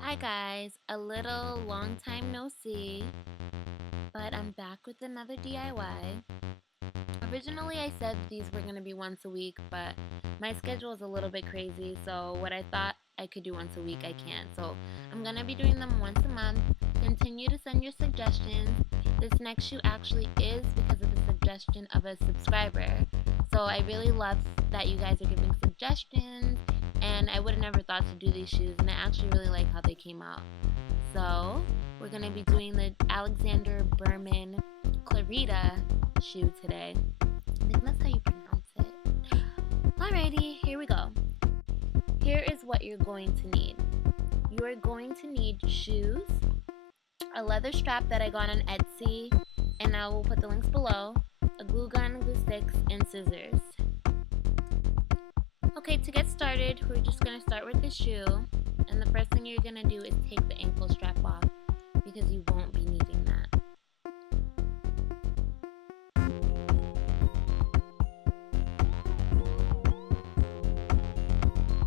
Hi guys, a little long time no see, but I'm back with another DIY. Originally I said these were going to be once a week, but my schedule is a little bit crazy, so what I thought I could do once a week I can't. So I'm going to be doing them once a month. Continue to send your suggestions. This next shoe actually is because of the suggestion of a subscriber. So I really love that you guys are giving suggestions, and I would have never thought to do these shoes, and I actually really like how they came out. So we're going to be doing the Alexandre Birman Clarita shoe today. I think that's how you pronounce it. Alrighty, here we go. Here is what you're going to need. You are going to need shoes, a leather strap that I got on Etsy, and I will put the links below, a glue gun, glue sticks, and scissors. Okay, to get started, we're just going to start with the shoe, and the first thing you're going to do is take the ankle strap off because you won't be needing that.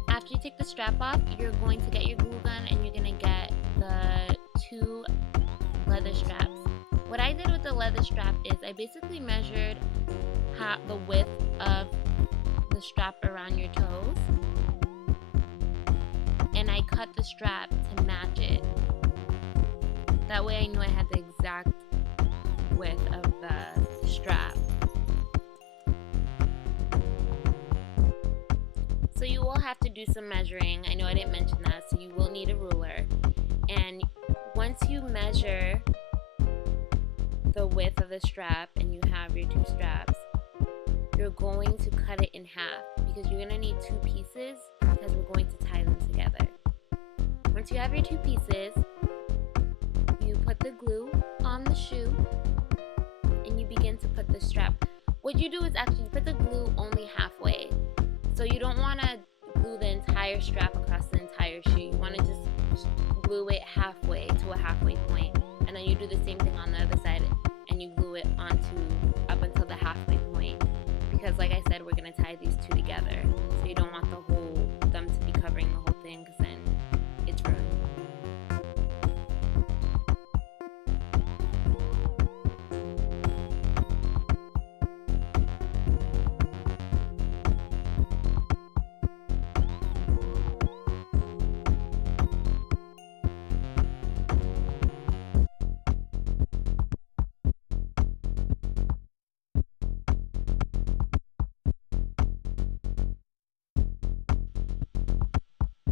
After you take the strap off, you're going to get your glue gun and you're going to get the two leather straps. What I did with the leather strap is I basically measured the width of the strap around your toes, and I cut the strap to match it. That way I knew I had the exact width of the strap. So you will have to do some measuring. I know I didn't mention that, so you will need a ruler. And once you measure the width of the strap and you have your two straps, you're going to cut it in half because you're going to need two pieces because we're going to tie them together. Once you have your two pieces, you put the glue on the shoe and you begin to put the strap. What you do is actually put the glue only halfway. So you don't want to glue the entire strap across the entire shoe. You want to just glue it halfway to a halfway point, and then you do the same thing on the other side and you glue it up until the halfway point. Because like I said, we're going to tie these two together, so you don't want them to be covering the whole thing because then it's ruined.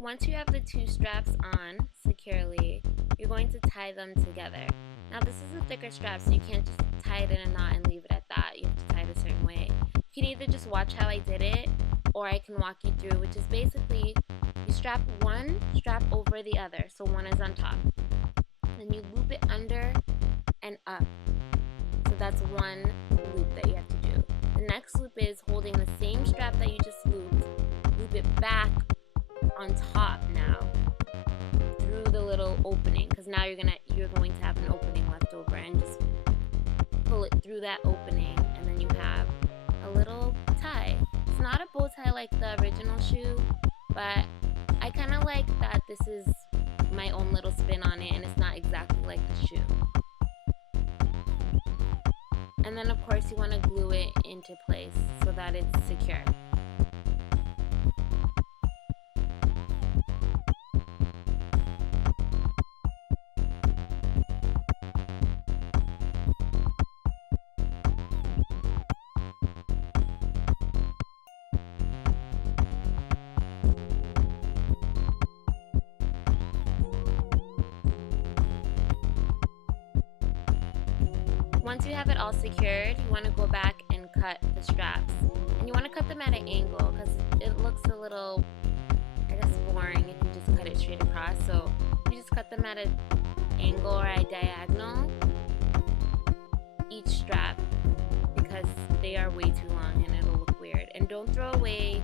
Once you have the two straps on securely, you're going to tie them together. Now this is a thicker strap, so you can't just tie it in a knot and leave it at that. You have to tie it a certain way. You can either just watch how I did it, or I can walk you through, which is basically you strap one strap over the other, so one is on top. Then you loop it under and up. So that's one loop that you have to do. The next loop is holding the same strap that you just looped, loop it back on top now through the little opening, because now you're going to have an opening left over, and just pull it through that opening, and then you have a little tie. It's not a bow tie like the original shoe, but I kind of like that this is my own little spin on it and it's not exactly like the shoe. And then of course you want to glue it into place so that it's secure. Once you have it all secured, you want to go back and cut the straps. And you want to cut them at an angle because it looks a little, I guess, boring if you just cut it straight across. So you just cut them at an angle or a diagonal, each strap, because they are way too long and it'll look weird. And don't throw away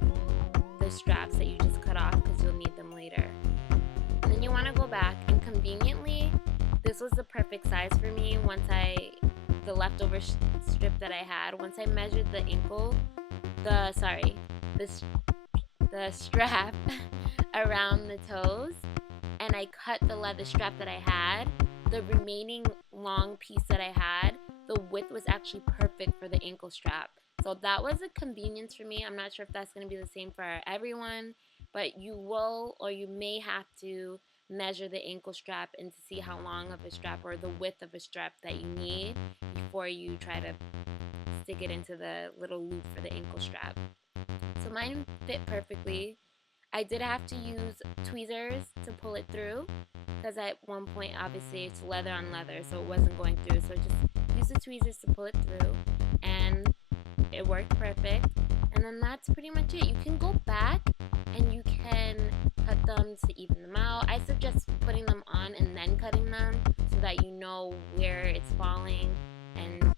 the straps that you just cut off because you'll need them later. And then you want to go back, and conveniently, this was the perfect size for me the leftover strip that I had. Once I measured the strap around the toes, and when I cut the leather strap that I had, the remaining long piece that I had, the width was actually perfect for the ankle strap. So that was a convenience for me. I'm not sure if that's going to be the same for everyone, but you will or you may have to measure the ankle strap and to see how long of a strap or the width of a strap that you need before you try to stick it into the little loop for the ankle strap. So mine fit perfectly. I did have to use tweezers to pull it through because at one point obviously it's leather on leather, so it wasn't going through, so just use the tweezers to pull it through, and it worked perfect. And then that's pretty much it. You can go back and you can cut them to even them out. I suggest putting them on and then cutting them so that you know where it's falling and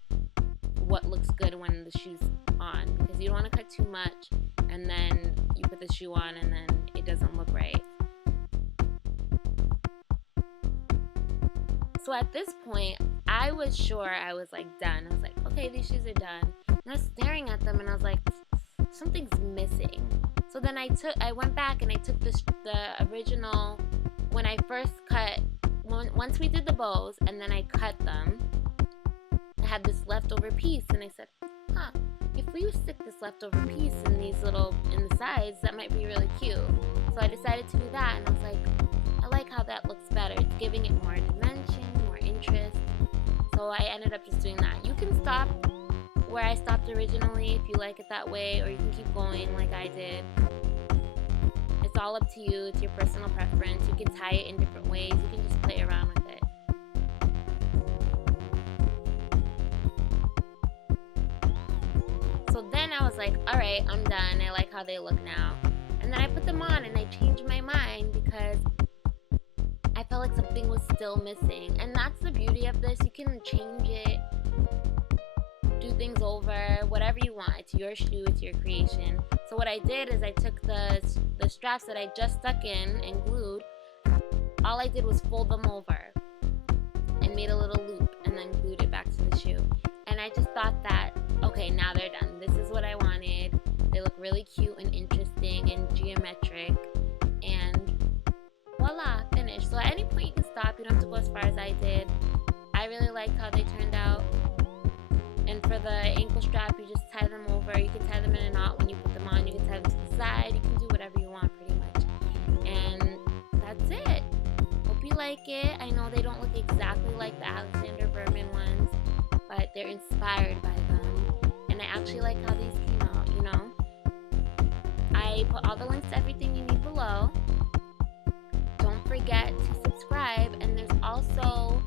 what looks good when the shoe's on, because you don't want to cut too much and then you put the shoe on and then it doesn't look right. So at this point, I was sure I was like done. I was like, okay, these shoes are done. And I was staring at them and I was like, something's missing. So then I went back and I took the original, when I first cut, once we did the bows and then I cut them, I had this leftover piece and I said, if we stick this leftover piece in the sides, that might be really cute. So I decided to do that, and I was like, I like how that looks better. It's giving it more dimension, more interest. So I ended up just doing that. You can stop where I stopped originally if you like it that way, or you can keep going like I did. It's all up to you. It's your personal preference. You can tie it in different ways. You can just play around with it. So then I was like, alright, I'm done. I like how they look now. And then I put them on and I changed my mind because I felt like something was still missing. And that's the beauty of this. You can change it, do things over, whatever you want. It's your shoe, it's your creation. So what I did is I took the straps that I just stuck in and glued. All I did was fold them over and made a little loop and then glued it back to the shoe. And I just thought that, okay, now they're done. This is what I wanted. They look really cute and interesting and geometric. And voila, finished. So at any point you can stop. You don't have to go as far as I did. I really liked how they turned out. And for the ankle strap, you just tie them over. You can tie them in a knot when you put them on. You can tie them to the side. You can do whatever you want pretty much. And that's it. Hope you like it. I know they don't look exactly like the Alexandre Birman ones, but they're inspired by them. And I actually like how these came out, you know. I put all the links to everything you need below. Don't forget to subscribe, and there's also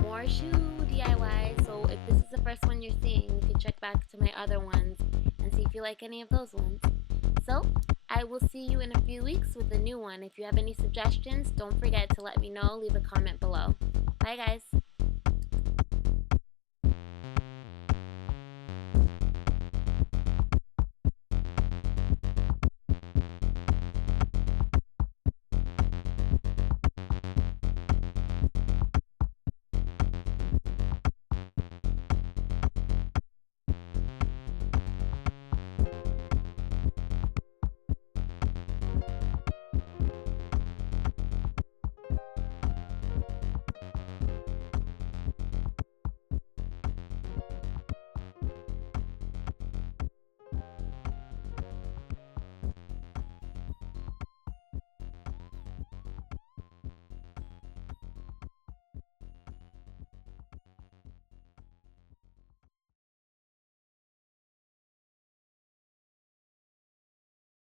more shoe DIY. So if this is the first one you're seeing, you can check back to my other ones and see if you like any of those ones. So I will see you in a few weeks with a new one. If you have any suggestions, don't forget to let me know. Leave a comment below. Bye guys.